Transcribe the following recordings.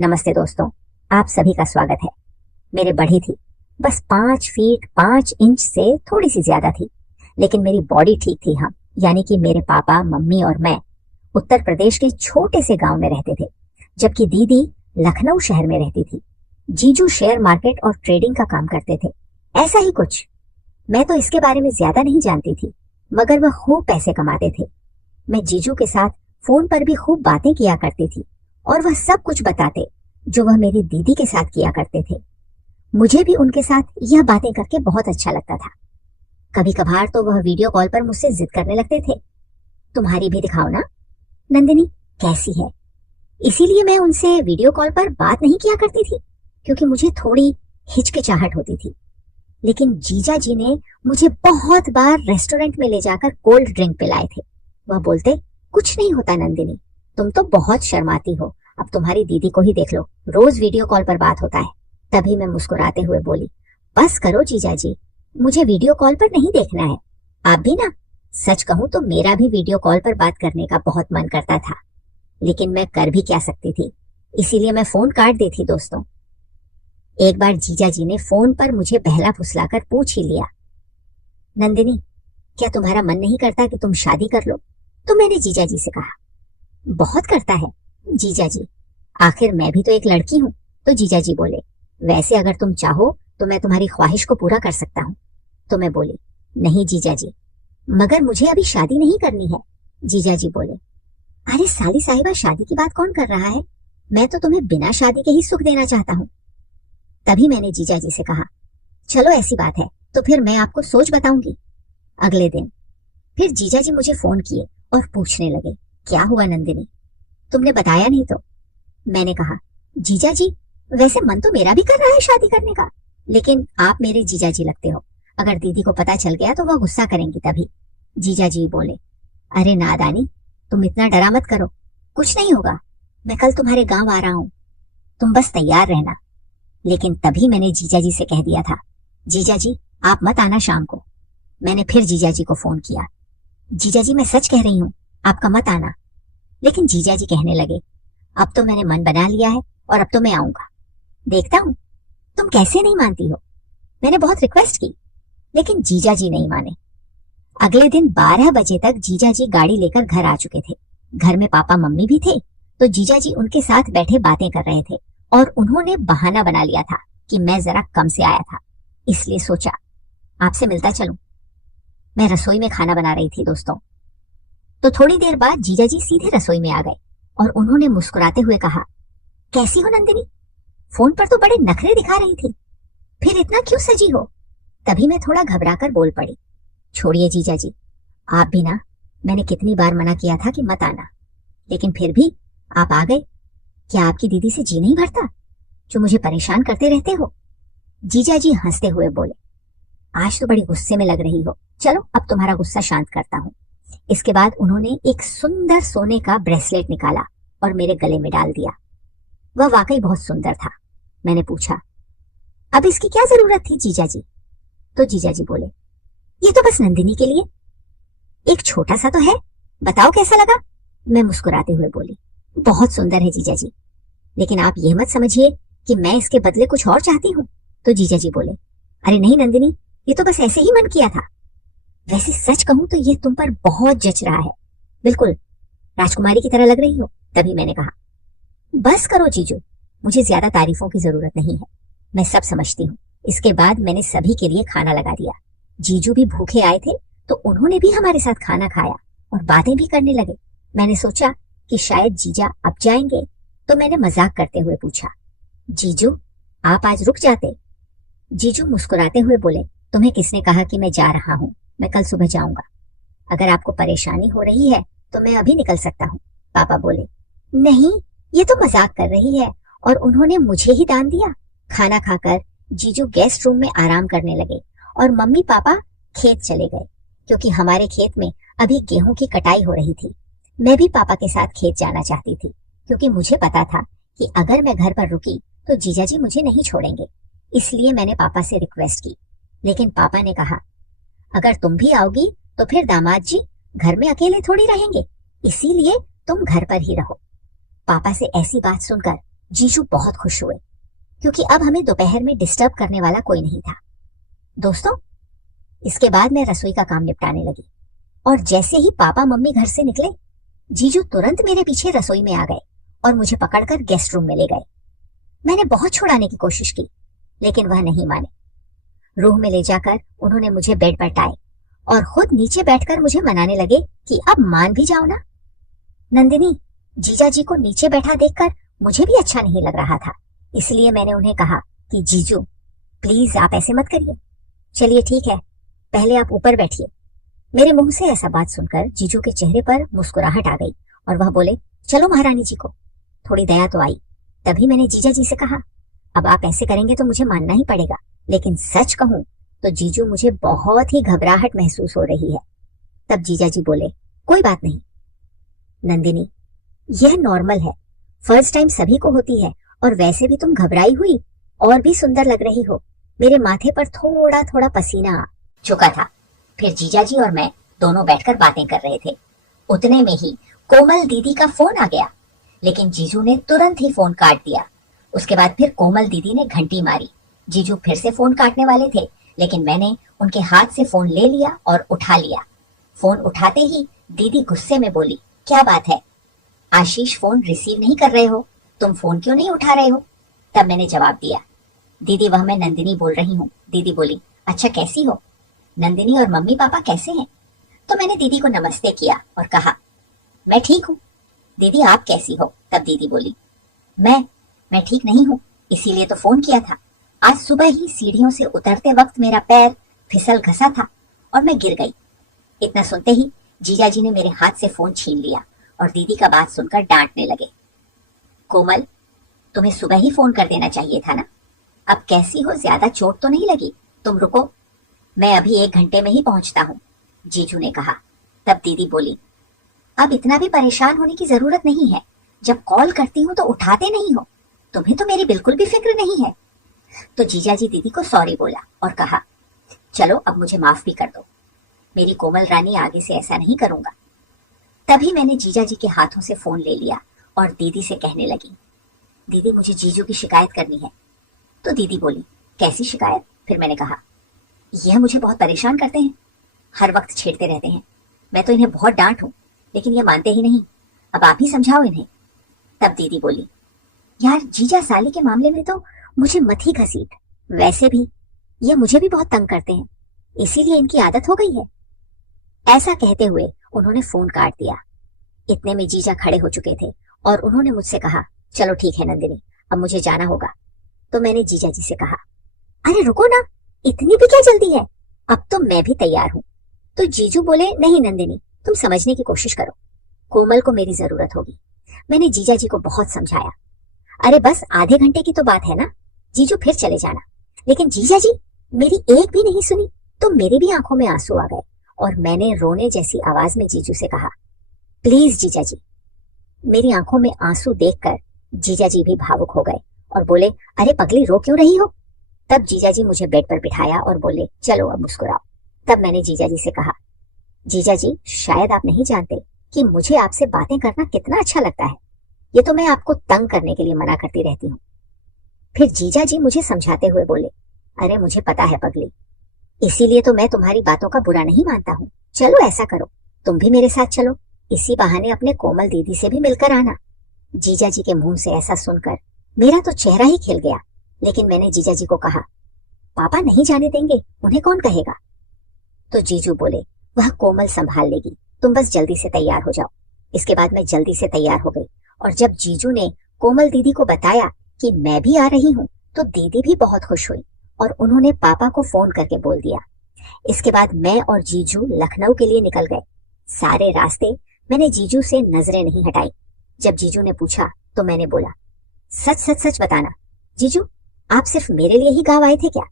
नमस्ते दोस्तों, आप सभी का स्वागत है। मेरे बढ़ी थी, बस 5 फीट 5 इंच से थोड़ी सी ज्यादा थी, लेकिन मेरी बॉडी ठीक थी। हाँ, यानी कि मेरे पापा, मम्मी और मैं उत्तर प्रदेश के छोटे से गांव में रहते थे, जबकि दीदी लखनऊ शहर में रहती थी। जीजू शेयर मार्केट और ट्रेडिंग का काम करते थे, ऐसा ही कुछ। मैं तो इसके बारे में ज्यादा नहीं जानती थी, मगर वह खूब पैसे कमाते थे। मैं जीजू के साथ फोन पर भी खूब बातें किया करती थी और वह सब कुछ बताते जो वह मेरी दीदी के साथ किया करते थे। मुझे भी उनके साथ यह बातें करके बहुत अच्छा लगता था। कभी कभार तो वह वीडियो कॉल पर मुझसे जिद करने लगते थे, तुम्हारी भी दिखाओ ना नंदिनी कैसी है। इसीलिए मैं उनसे वीडियो कॉल पर बात नहीं किया करती थी, क्योंकि मुझे थोड़ी हिचकिचाहट होती थी। लेकिन जीजा जी ने मुझे बहुत बार रेस्टोरेंट में ले जाकर कोल्ड ड्रिंक पिलाए थे। वह बोलते, कुछ नहीं होता नंदिनी, तुम तो बहुत शर्माती हो, अब तुम्हारी दीदी को ही देख लो, रोज वीडियो कॉल पर बात होता है। तभी मैं मुस्कुराते हुए बोली, बस करो जीजा जी, मुझे वीडियो कॉल पर नहीं देखना है। आप भी ना, सच कहूं तो मेरा भी वीडियो कॉल पर बात करने का बहुत मन करता था, लेकिन मैं कर भी क्या सकती थी, इसीलिए मैं फोन काट देती दोस्तों। एक बार जीजा जी ने फोन पर मुझे बहला फुसलाकर पूछ ही लिया, नंदिनी क्या तुम्हारा मन नहीं करता कि तुम शादी कर लो? तो मैंने जीजा जी से कहा, बहुत करता है जीजा जी, आखिर मैं भी तो एक लड़की हूँ। तो जीजा जी बोले, वैसे अगर तुम चाहो तो मैं तुम्हारी ख्वाहिश को पूरा कर सकता हूँ। तो मैं बोली, नहीं जीजा जी, मगर मुझे अभी शादी नहीं करनी है। जीजा जी बोले, अरे साली साहिबा, शादी की बात कौन कर रहा है? मैं तो तुम्हें बिना शादी के ही सुख देना चाहता हूँ। तभी मैंने जीजा जी से कहा, चलो ऐसी बात है तो फिर मैं आपको सोच बताऊंगी। अगले दिन फिर जीजा जी मुझे फोन किए और पूछने लगे, क्या हुआ नंदिनी, तुमने बताया नहीं? तो मैंने कहा, जीजा जी वैसे मन तो मेरा भी कर रहा है शादी करने का, लेकिन आप मेरे जीजा जी लगते हो, अगर दीदी को पता चल गया तो वह गुस्सा करेंगी। तभी जीजा जी बोले, अरे नादानी, तुम इतना डरा मत करो, कुछ नहीं होगा, मैं कल तुम्हारे गांव आ रहा हूँ, तुम बस तैयार रहना। लेकिन तभी मैंने जीजा जी से कह दिया था, जीजा जी आप मत आना शाम को। मैंने फिर जीजा जी को फोन किया, जीजा जी मैं सच कह रही हूँ, आपका मत आना। लेकिन जीजा जी कहने लगे, अब तो मैंने मन बना लिया है और अब तो मैं आऊंगा, देखता हूँ तुम कैसे नहीं मानती हो। मैंने बहुत रिक्वेस्ट की, लेकिन जीजा जी नहीं माने। अगले दिन 12 बजे तक जीजा जी गाड़ी लेकर घर आ चुके थे। घर में पापा मम्मी भी थे, तो जीजा जी उनके साथ बैठे बातें कर रहे थे और उन्होंने बहाना बना लिया था कि मैं जरा कम से आया था, इसलिए सोचा आपसे मिलता चलूं। मैं रसोई में खाना बना रही थी दोस्तों। तो थोड़ी देर बाद जीजा जी सीधे रसोई में आ गए और उन्होंने मुस्कुराते हुए कहा, कैसी हो नंदिनी, फोन पर तो बड़े नखरे दिखा रही थी, फिर इतना क्यों सजी हो? तभी मैं थोड़ा घबराकर बोल पड़ी, छोड़िए जीजा जी, आप भी ना, मैंने कितनी बार मना किया था कि मत आना, लेकिन फिर भी आप आ गए। क्या आपकी दीदी से जी नहीं भरता जो मुझे परेशान करते रहते हो? जीजा जी हंसते हुए बोले, आज तो बड़ी गुस्से में लग रही हो, चलो अब तुम्हारा गुस्सा शांत करता हूँ। इसके बाद उन्होंने एक सुंदर सोने का ब्रेसलेट निकाला और मेरे गले में डाल दिया। वह वाकई बहुत सुंदर था। मैंने पूछा, अब इसकी क्या जरूरत थी जीजा जी? तो जीजा जी बोले, ये तो बस नंदिनी के लिए, एक छोटा सा तो है, बताओ कैसा लगा? मैं मुस्कुराते हुए बोली, बहुत सुंदर है जीजा जी, लेकिन आप ये मत समझिए कि मैं इसके बदले कुछ और चाहती हूँ। तो जीजा जी बोले, अरे नहीं नंदिनी, ये तो बस ऐसे ही मन किया था। वैसे सच कहूं तो ये तुम पर बहुत जच रहा है, बिल्कुल राजकुमारी की तरह लग रही हो। तभी मैंने कहा, बस करो जीजू, मुझे ज्यादा तारीफों की जरूरत नहीं है, मैं सब समझती हूँ। इसके बाद मैंने सभी के लिए खाना लगा दिया। जीजू भी भूखे आए थे, तो उन्होंने भी हमारे साथ खाना खाया और बातें भी करने लगे। मैंने सोचा कि शायद जीजा अब जाएंगे, तो मैंने मजाक करते हुए पूछा, जीजू आप आज रुक जाते? जीजू मुस्कुराते हुए बोले, तुम्हें किसने कहा कि मैं जा रहा हूँ? मैं कल सुबह जाऊंगा। अगर आपको परेशानी हो रही है तो मैं अभी निकल सकता हूँ। पापा बोले, नहीं ये तो मजाक कर रही है, और उन्होंने मुझे ही दान दिया। खाना खाकर जीजू गेस्ट रूम में आराम करने लगे और मम्मी पापा खेत चले गए, क्योंकि हमारे खेत में अभी गेहूं की कटाई हो रही थी। मैं भी पापा के साथ खेत जाना चाहती थी, क्योंकि मुझे पता था कि अगर मैं घर पर रुकी तो जीजा जी मुझे नहीं छोड़ेंगे। इसलिए मैंने पापा से रिक्वेस्ट की, लेकिन पापा ने कहा, अगर तुम भी आओगी तो फिर दामाद जी घर में अकेले थोड़ी रहेंगे, इसीलिए तुम घर पर ही रहो। पापा से ऐसी बात सुनकर जीजू बहुत खुश हुए क्योंकि अब हमें दोपहर में डिस्टर्ब करने वाला कोई नहीं था। दोस्तों, इसके बाद मैं रसोई का काम निपटाने लगी और जैसे ही पापा मम्मी घर से निकले, जीजू तुरंत मेरे पीछे रसोई में आ गए और मुझे पकड़कर गेस्ट रूम में ले गए। मैंने बहुत छुड़ाने की कोशिश की, लेकिन वह नहीं माने। रूम में ले जाकर उन्होंने मुझे बेड पर टाए और खुद नीचे बैठकर मुझे मनाने लगे कि अब मान भी जाओ ना। नंदिनी, जीजा जी को नीचे बैठा देखकर मुझे भी अच्छा नहीं लग रहा था, इसलिए मैंने उन्हें कहा कि जीजू प्लीज आप ऐसे मत करिए। चलिए ठीक है, पहले आप ऊपर बैठिए। मेरे मुंह से ऐसा बात सुनकर जीजू के चेहरे पर मुस्कुराहट आ गई और वह बोले, चलो महारानी जी को। थोड़ी दया तो आई। तभी मैंने जीजा जी से कहा, अब आप ऐसे करेंगे तो मुझे मानना ही पड़ेगा, लेकिन सच कहूं तो जीजू मुझे बहुत ही घबराहट महसूस हो रही है। तब जीजा जी बोले, कोई बात नहीं नंदिनी, यह नॉर्मल है, फर्स्ट टाइम सभी को होती है, और वैसे भी तुम घबराई हुई और भी सुंदर लग रही हो। मेरे माथे पर थोड़ा थोड़ा पसीना आ चुका था। फिर जीजा जी और मैं दोनों बैठकर बातें कर रहे थे। उतने में ही कोमल दीदी का फोन आ गया, लेकिन जीजू ने तुरंत ही फोन काट दिया। उसके बाद फिर कोमल दीदी ने घंटी मारी। जीजू फिर से फोन काटने वाले थे, लेकिन मैंने उनके हाथ से फोन ले लिया और उठा लिया। फोन उठाते ही दीदी गुस्से में बोली, क्या बात है आशीष, फोन रिसीव नहीं कर रहे हो, तुम फोन क्यों नहीं उठा रहे हो? तब मैंने जवाब दिया, दीदी वह मैं नंदिनी बोल रही हूँ। दीदी बोली, अच्छा कैसी हो? नंदिनी और मम्मी पापा कैसे हैं? तो मैंने दीदी को नमस्ते किया और कहा, मैं ठीक हूँ। दीदी आप कैसी हो? तब दीदी बोली, मैं ठीक नहीं हूँ, इसीलिए तो फोन किया था। आज सुबह ही सीढ़ियों से उतरते वक्त मेरा पैर फिसल घसा था और मैं गिर गई। इतना सुनते ही जीजा जी ने मेरे हाथ से फोन छीन लिया और दीदी का बात सुनकर डांटने लगे, कोमल तुम्हें सुबह ही फोन कर देना चाहिए था ना। अब कैसी हो, ज्यादा चोट तो नहीं लगी? तुम रुको, मैं अभी 1 घंटे में ही पहुंचता हूँ, जीजू ने कहा। तब दीदी बोली, अब इतना भी परेशान होने की जरूरत नहीं है, जब कॉल करती हूँ तो उठाते नहीं हो, तुम्हें तो मेरी बिल्कुल भी फिक्र नहीं है। तो जीजा जी दीदी को सॉरी बोला और कहा, चलो अब मुझे माफ भी कर दो, मेरी कोमल रानी आगे से ऐसा नहीं करूंगा। तभी मैंने जीजा जी के हाथों से फोन ले लिया और दीदी से कहने लगी, दीदी मुझे जीजू की शिकायत करनी है। तो दीदी बोली, कैसी शिकायत? फिर मैंने कहा, यह मुझे बहुत परेशान करते हैं, हर वक्त छेड़ते रहते हैं, मैं तो इन्हें बहुत डांट हूं, लेकिन ये मानते ही नहीं, अब आप ही समझाओ इन्हें। तब दीदी बोली, यार जीजा साली के मामले में तो मुझे मत ही घसीट, वैसे भी ये मुझे भी बहुत तंग करते हैं, इसीलिए इनकी आदत हो गई है। ऐसा कहते हुए उन्होंने फोन काट दिया। इतने में जीजा खड़े हो चुके थे और उन्होंने मुझसे कहा, चलो ठीक है नंदिनी, अब मुझे जाना होगा। तो मैंने जीजा जी से कहा, अरे रुको ना, इतनी भी क्या जल्दी है, अब तो मैं भी तैयार हूँ। तो जीजू बोले, नहीं नंदिनी, तुम समझने की कोशिश करो, कोमल को मेरी जरूरत होगी। मैंने जीजा जी को बहुत समझाया, अरे बस आधे घंटे की तो बात है ना, जीजू फिर चले जाना। लेकिन जीजा जी मेरी एक भी नहीं सुनी। तो मेरी भी आंखों में आंसू आ गए और मैंने रोने जैसी आवाज में जीजू से कहा, प्लीज जीजा जी। मेरी आंखों में आंसू देखकर जीजा जी भी भावुक हो गए और बोले, अरे पगली रो क्यों रही हो? तब जीजा जी मुझे बेड पर बिठाया और बोले, चलो अब मुस्कुराओ। तब मैंने जीजा जी से कहा, जीजा जी शायद आप नहीं जानते कि मुझे आपसे बातें करना कितना अच्छा लगता है, ये तो मैं आपको तंग करने के लिए मना करती रहती हूँ। फिर जीजा जी मुझे समझाते हुए बोले, अरे मुझे पता है पगली, इसीलिए तो मैं तुम्हारी बातों का बुरा नहीं मानता हूँ। चलो ऐसा करो, तुम भी मेरे साथ चलो, इसी बहाने अपने कोमल दीदी से भी मिलकर आना। जीजा जी के मुंह से ऐसा सुनकर मेरा तो चेहरा ही खिल गया, लेकिन मैंने जीजा जी को कहा, पापा नहीं जाने देंगे, उन्हें कौन कहेगा? तो जीजू बोले, वह कोमल संभाल लेगी, तुम बस जल्दी से तैयार हो जाओ। इसके बाद मैं जल्दी से तैयार हो गई और जब जीजू ने कोमल दीदी को बताया कि मैं भी आ रही हूँ तो दीदी भी बहुत खुश हुई और उन्होंने पापा को फोन करके बोल दिया। इसके बाद मैं और जीजू लखनऊ के लिए निकल गए। सारे रास्ते मैंने जीजू से नजरें नहीं हटाई। जब जीजू ने पूछा तो मैंने बोला, सच सच सच बताना जीजू, आप सिर्फ मेरे लिए ही गाँव आए थे क्या?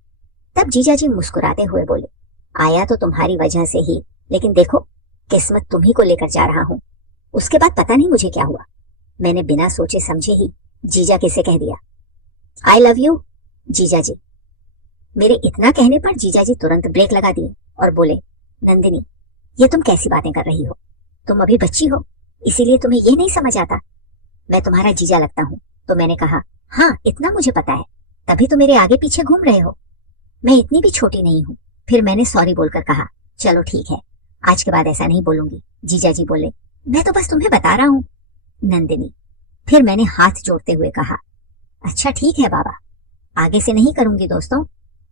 तब जीजा जी मुस्कुराते हुए बोले, आया तो तुम्हारी वजह से ही, लेकिन देखो किस्मत तुम्ही को लेकर जा रहा हूँ। उसके बाद पता नहीं मुझे क्या हुआ, मैंने बिना सोचे समझे ही जीजा के से कह दिया, आई लव यू जीजा जी। मेरे इतना कहने पर जीजा जी तुरंत ब्रेक लगा दिए और बोले, नंदिनी ये तुम कैसी बातें कर रही हो, तुम अभी बच्ची हो, इसीलिए तुम्हें ये नहीं समझ आता। मैं तुम्हारा जीजा लगता हूँ, तो मैंने कहा, हाँ इतना मुझे पता है, तभी तो मेरे आगे पीछे घूम रहे हो। मैं इतनी भी छोटी नहीं हूँ। फिर मैंने सॉरी बोलकर कहा, चलो ठीक है, आज के बाद ऐसा नहीं बोलूंगी। जीजा जी बोले, मैं तो बस तुम्हें बता रहा हूँ। नंदिनी। फिर मैंने हाथ जोड़ते हुए कहा, अच्छा ठीक है बाबा, आगे से नहीं करूंगी। दोस्तों,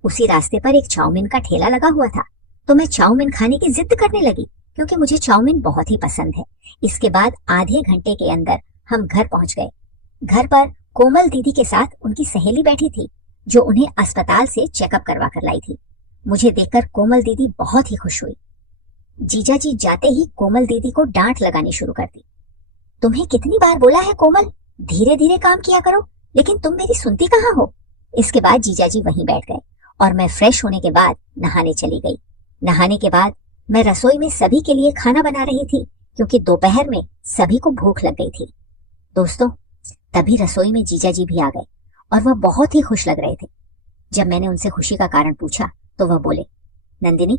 उसी रास्ते पर एक चाउमीन का ठेला लगा हुआ था, तो मैं चाउमीन खाने की जिद करने लगी, क्योंकि मुझे चाउमीन बहुत ही पसंद है। इसके बाद आधे घंटे के अंदर हम घर पहुंच गए। घर पर कोमल दीदी के साथ उनकी सहेली बैठी थी, जो उन्हें अस्पताल से चेकअप करवा कर लाई थी। मुझे देखकर कोमल दीदी बहुत ही खुश हुई। जीजा जी जाते ही कोमल दीदी को डांट लगानी शुरू कर दी। तुम्हें कितनी बार बोला है कोमल, धीरे धीरे काम किया करो, लेकिन तुम मेरी सुनती कहाँ हो। इसके बाद जीजा जी वहीं बैठ गए और मैं फ्रेश होने के बाद नहाने चली गई। नहाने के बाद मैं रसोई में सभी के लिए खाना बना रही थी, क्योंकि दोपहर में सभी को भूख लग गई थी। दोस्तों, तभी रसोई में जीजा जी भी आ गए और वह बहुत ही खुश लग रहे थे। जब मैंने उनसे खुशी का कारण पूछा तो वह बोले, नंदिनी,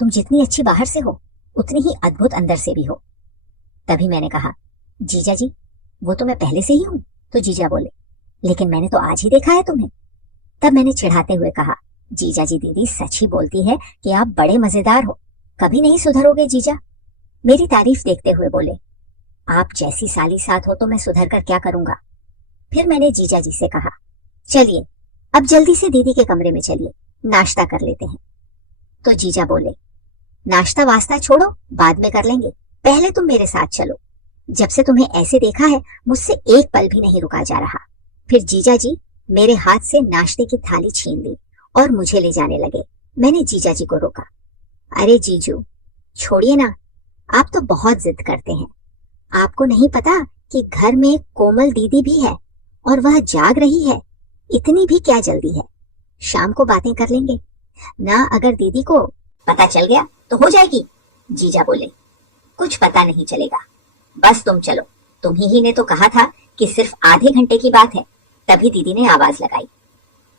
तुम जितनी अच्छी बाहर से हो उतनी ही अद्भुत अंदर से भी हो। तभी मैंने कहा, जीजा जी वो तो मैं पहले से ही हूँ। तो जीजा बोले, लेकिन मैंने तो आज ही देखा है तुम्हें। तब मैंने चिढ़ाते हुए कहा, जीजा जी दीदी सच ही बोलती है कि आप बड़े मजेदार हो, कभी नहीं सुधरोगे जीजा। मेरी तारीफ देखते हुए बोले, आप जैसी साली साथ हो तो मैं सुधर कर क्या करूंगा। फिर मैंने जीजा जी से कहा, चलिए अब जल्दी से दीदी के कमरे में चलिए, नाश्ता कर लेते हैं। तो जीजा बोले, नाश्ता वास्ता छोड़ो, बाद में कर लेंगे, पहले तुम मेरे साथ चलो। जब से तुम्हें ऐसे देखा है मुझसे एक पल भी नहीं रुका जा रहा। फिर जीजा जी मेरे हाथ से नाश्ते की थाली छीन ली और मुझे ले जाने लगे। मैंने जीजा जी को रोका, अरे जीजू छोड़िए ना, आप तो बहुत जिद करते हैं। आपको नहीं पता कि घर में कोमल दीदी भी है और वह जाग रही है, इतनी भी क्या जल्दी है, शाम को बातें कर लेंगे ना। अगर दीदी को पता चल गया तो हो जाएगी। जीजा बोले, कुछ पता नहीं चलेगा, बस तुम चलो। तुम्ही ने तो कहा था कि सिर्फ आधे घंटे की बात है। तभी दीदी ने आवाज लगाई,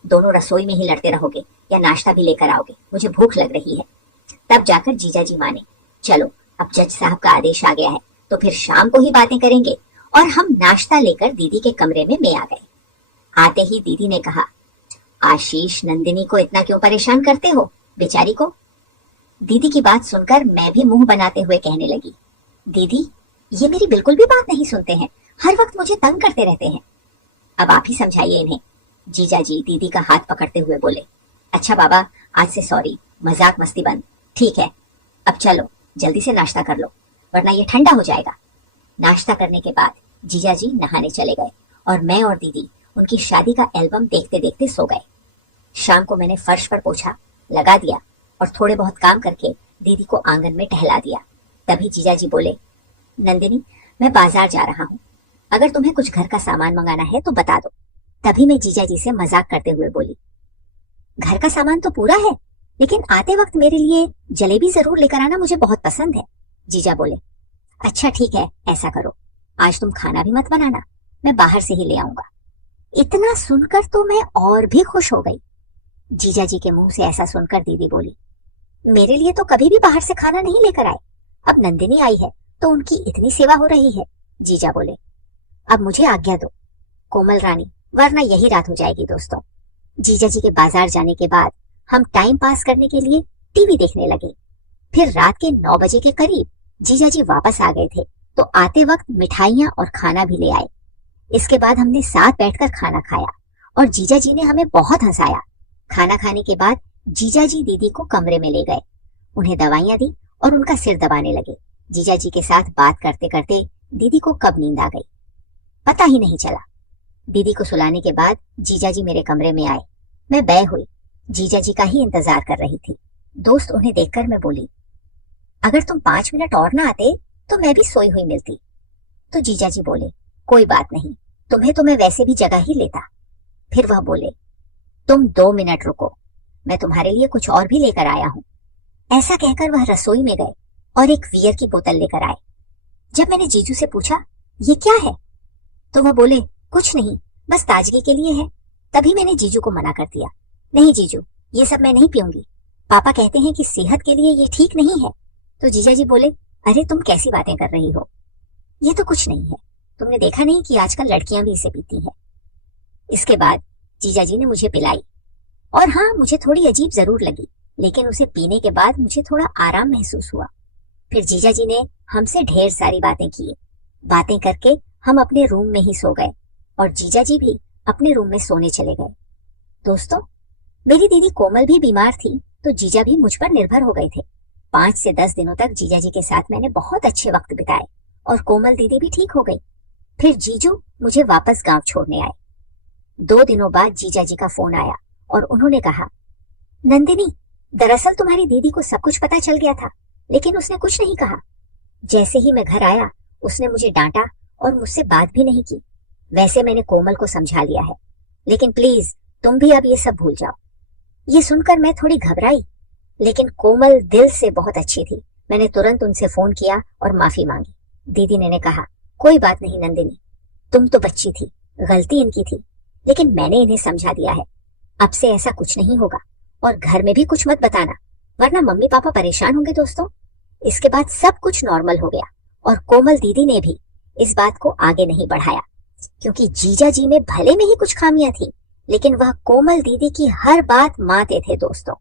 दोनों रसोई में ही लड़ते रहोगे या नाश्ता भी लेकर आओगे, मुझे भूख लग रही है। तब जाकर जीजा जी माने, चलो अब जज साहब का आदेश आ गया है तो फिर शाम को ही बातें करेंगे। और हम नाश्ता लेकर दीदी के कमरे में आ गए। आते ही दीदी ने कहा, आशीष नंदिनी को इतना क्यों परेशान करते हो, बेचारी को। दीदी की बात सुनकर मैं भी मुंह बनाते हुए कहने लगी, दीदी ये मेरी बिल्कुल भी बात नहीं सुनते हैं, हर वक्त मुझे तंग करते रहते हैं। अब आप ही समझाइए इन्हें। जीजा जी दीदी का हाथ पकड़ते हुए बोले, अच्छा बाबा, आज से सॉरी, मजाक मस्ती बंद, ठीक है। अब चलो जल्दी से नाश्ता कर लो, वरना ये ठंडा हो जाएगा। नाश्ता करने के बाद जीजा जी नहाने चले गए और मैं और दीदी उनकी शादी का एल्बम देखते देखते सो गए। शाम को मैंने फर्श पर पोछा लगा दिया और थोड़े बहुत काम करके दीदी को आंगन में टहला दिया। तभी जीजा जी बोले, नंदिनी मैं बाजार जा रहा हूँ, अगर तुम्हें कुछ घर का सामान मंगाना है तो बता दो। तभी मैं जीजा जी से मजाक करते हुए बोली, घर का सामान तो पूरा है, लेकिन आते वक्त मेरे लिए जलेबी जरूर लेकर आना, मुझे बहुत पसंद है। जीजा बोले, अच्छा ठीक है, ऐसा करो आज तुम खाना भी मत बनाना, मैं बाहर से ही ले आऊंगा। इतना सुनकर तो मैं और भी खुश हो गई। जीजा जी के मुंह से ऐसा सुनकर दीदी बोली, मेरे लिए तो कभी भी बाहर से खाना नहीं लेकर आए, अब नंदिनी आई है तो उनकी इतनी सेवा हो रही है। जीजा बोले, अब मुझे आज्ञा दो कोमल रानी, वरना यही रात हो जाएगी। दोस्तों, जीजा जी के बाजार जाने के बाद हम टाइम पास करने के लिए टीवी देखने लगे। फिर रात के 9 बजे के करीब जीजा जी वापस आ गए थे, तो आते वक्त मिठाइयाँ और खाना भी ले आए। इसके बाद हमने साथ बैठकर खाना खाया और जीजा जी ने हमें बहुत हंसाया। खाना खाने के बाद जीजा जी दीदी को कमरे में ले गए, उन्हें दवाइयाँ दी और उनका सिर दबाने लगे। जीजा जी के साथ बात करते करते दीदी को कब नींद आ गई पता ही नहीं चला। दीदी को सुलाने के बाद जीजा जी मेरे कमरे में आए। मैं बै हुई जीजा जी का ही इंतजार कर रही थी। दोस्त उन्हें देखकर मैं बोली, अगर तुम 5 मिनट और ना आते तो मैं भी सोई हुई मिलती। तो जीजा जी बोले, कोई बात नहीं, तुम्हें तो मैं वैसे भी जगह ही लेता। फिर वह बोले, तुम 2 मिनट रुको, मैं तुम्हारे लिए कुछ और भी लेकर आया हूँ। ऐसा कहकर वह रसोई में गए और एक बियर की बोतल लेकर आए। जब मैंने जीजू से पूछा ये क्या है, तो वह बोले, कुछ नहीं, बस ताजगी के लिए है। तभी मैंने जीजू को मना कर दिया, नहीं जीजू, ये सब मैं नहीं पीऊंगी, पापा कहते हैं कि सेहत के लिए ये ठीक नहीं है। तो जीजा जी बोले, अरे तुम कैसी बातें कर रही हो, ये तो कुछ नहीं है। तभी मैंने जीजू से पूछा ये क्या है, तो वह बोले, कुछ नहीं, बस ताजगी के लिए है। तभी मैंने जीजू को मना कर दिया, नहीं जीजू, ये सब मैं नहीं पीऊंगी, पापा कहते हैं कि सेहत के लिए ये ठीक नहीं है। तो जीजा जी बोले, अरे तुम कैसी बातें कर रही हो, तुमने देखा नहीं कि आजकल लड़कियां भी इसे पीती हैं। इसके बाद जीजाजी ने मुझे पिलाई और हाँ, मुझे थोड़ी अजीब जरूर लगी, लेकिन उसे पीने के बाद मुझे थोड़ा आराम महसूस हुआ। फिर जीजाजी ने हमसे ढेर सारी बातें की। बातें करके हम अपने रूम में ही सो गए और जीजाजी भी अपने रूम में सोने चले गए। दोस्तों, मेरी दीदी कोमल भी बीमार थी तो जीजा भी मुझ पर निर्भर हो गए थे। 5 से 10 दिनों तक जीजाजी के साथ मैंने बहुत अच्छे वक्त बिताए और कोमल दीदी भी ठीक हो गई। फिर जीजू मुझे वापस गांव छोड़ने आए। 2 दिनों बाद जीजाजी का फोन आया और उन्होंने कहा, नंदिनी, दरअसल तुम्हारी दीदी को सब कुछ पता चल गया था, लेकिन उसने कुछ नहीं कहा। जैसे ही मैं घर आया उसने मुझे डांटा और मुझसे बात भी नहीं की। वैसे मैंने कोमल को समझा लिया है, लेकिन प्लीज तुम भी अब ये सब भूल जाओ। ये सुनकर मैं थोड़ी घबराई, लेकिन कोमल दिल से बहुत अच्छी थी। मैंने तुरंत उनसे फोन किया और माफी मांगी। दीदी ने कहा, कोई बात नहीं नंदिनी, तुम तो बच्ची थी, गलती इनकी थी, लेकिन मैंने इन्हें समझा दिया है। अब से ऐसा कुछ नहीं होगा और घर में भी कुछ मत बताना, वरना मम्मी पापा परेशान होंगे। दोस्तों, इसके बाद सब कुछ नॉर्मल हो गया और कोमल दीदी ने भी इस बात को आगे नहीं बढ़ाया, क्योंकि जीजा जी में भले में ही कुछ खामियां थी, लेकिन वह कोमल दीदी की हर बात मानते थे। दोस्तों,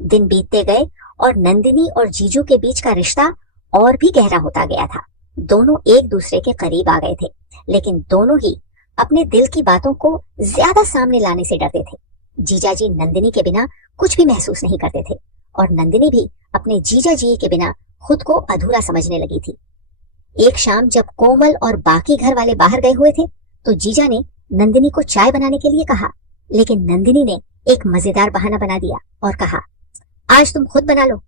दिन बीतते गए और नंदिनी और जीजू के बीच का रिश्ता और भी गहरा होता गया था। दोनों एक दूसरे के करीब आ गए थे, लेकिन दोनों ही अपने दिल की बातों को ज्यादा सामने लाने से डरते थे। जीजा जी नंदिनी के बिना कुछ भी महसूस नहीं करते थे और नंदिनी भी अपने जीजा जी के बिना खुद को अधूरा समझने लगी थी। एक शाम जब कोमल और बाकी घर वाले बाहर गए हुए थे तो जीजा ने नंदिनी को चाय बनाने के लिए कहा, लेकिन नंदिनी ने एक मजेदार बहाना बना दिया और कहा, आज तुम खुद बना लो,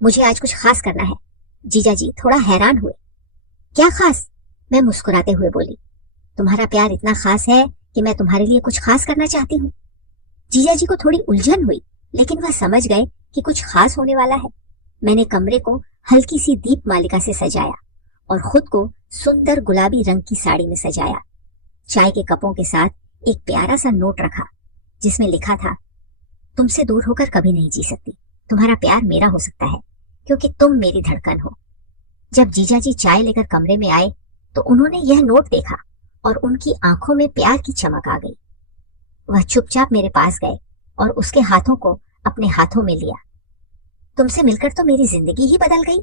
मुझे आज कुछ खास करना है। जीजा जी थोड़ा हैरान हुए। क्या खास? मैं मुस्कुराते हुए बोली, तुम्हारा प्यार इतना खास है कि मैं तुम्हारे लिए कुछ खास करना चाहती हूँ। जीजा जी को थोड़ी उलझन हुई, लेकिन वह समझ गए कि कुछ खास होने वाला है। मैंने कमरे को हल्की सी दीप मालिका से सजाया और खुद को सुंदर गुलाबी रंग की साड़ी में सजाया। चाय के कपों के साथ एक प्यारा सा नोट रखा जिसमें लिखा था, तुमसे दूर होकर कभी नहीं जी सकती, तुम्हारा प्यार मेरा हो सकता है क्योंकि तुम मेरी धड़कन हो। जब जीजा जी चाय लेकर कमरे में आए तो उन्होंने यह नोट देखा और उनकी आंखों में प्यार की चमक आ गई। वह चुपचाप मेरे पास गए और उसके हाथों को अपने हाथों में लिया। तुमसे मिलकर तो मेरी जिंदगी ही बदल गई,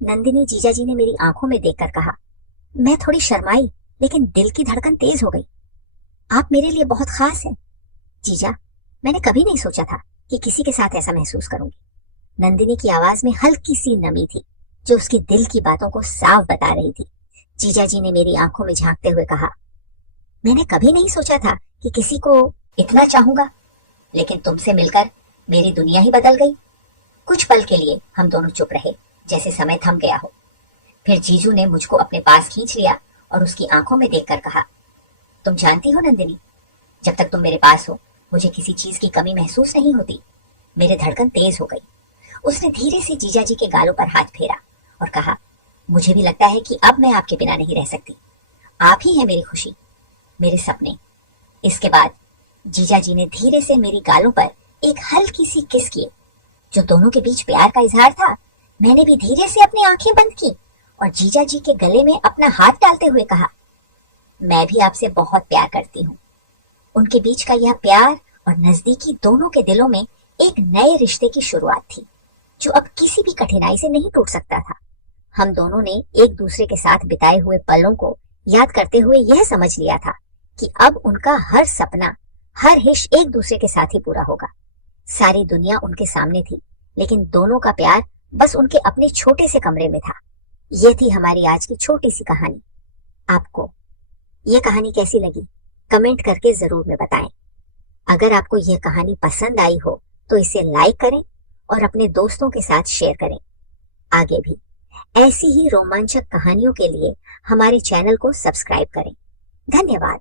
नंदिनी जीजा जी ने मेरी आंखों में देखकर कहा। मैं थोड़ी शर्माई, लेकिन दिल की धड़कन तेज हो गई। आप मेरे लिए बहुत खास हैं जीजा, मैंने कभी नहीं सोचा था कि किसी के साथ ऐसा महसूस करूंगी। नंदिनी की आवाज में हल्की सी नमी थी जो उसकी दिल की बातों को साफ बता रही थी। जीजा जी ने मेरी आंखों में झांकते हुए कहा, मैंने कभी नहीं सोचा था कि किसी को इतना चाहूंगा, लेकिन तुमसे मिलकर मेरी दुनिया ही बदल गई। कुछ पल के लिए हम दोनों चुप रहे, जैसे समय थम गया हो। फिर जीजू ने मुझको अपने पास खींच लिया और उसकी आंखों में देखकर कहा, तुम जानती हो नंदिनी, जब तक तुम मेरे पास हो मुझे किसी चीज की कमी महसूस नहीं होती। मेरे धड़कन तेज हो गई। उसने धीरे से जीजा जी के गालों पर हाथ फेरा और कहा, मुझे भी लगता है कि अब मैं आपके बिना नहीं रह सकती। आप ही हैं मेरी खुशी, मेरे सपने। इसके बाद जीजा जी ने धीरे से मेरी गालों पर एक हल्की सी किस की। जो दोनों के बीच प्यार का इजहार था, मैंने भी धीरे से अपनी आंखें बंद की और जीजा जी के गले में अपना हाथ डालते हुए कहा, मैं भी आपसे बहुत प्यार करती हूँ। उनके बीच का यह प्यार और नजदीकी दोनों के दिलों में एक नए रिश्ते की शुरुआत थी जो अब किसी भी कठिनाई से नहीं टूट सकता था। हम दोनों ने एक दूसरे के साथ बिताए हुए पलों को याद करते हुए यह समझ लिया था कि अब उनका हर सपना, हर हिश एक दूसरे के साथ ही पूरा होगा। सारी दुनिया उनके सामने थी, लेकिन दोनों का प्यार बस उनके अपने छोटे से कमरे में था। यह थी हमारी आज की छोटी सी कहानी। आपको यह कहानी कैसी लगी, कमेंट करके जरूर में बताएं। अगर आपको यह कहानी पसंद आई हो तो इसे लाइक करें और अपने दोस्तों के साथ शेयर करें। आगे भी ऐसी ही रोमांचक कहानियों के लिए हमारे चैनल को सब्सक्राइब करें। धन्यवाद।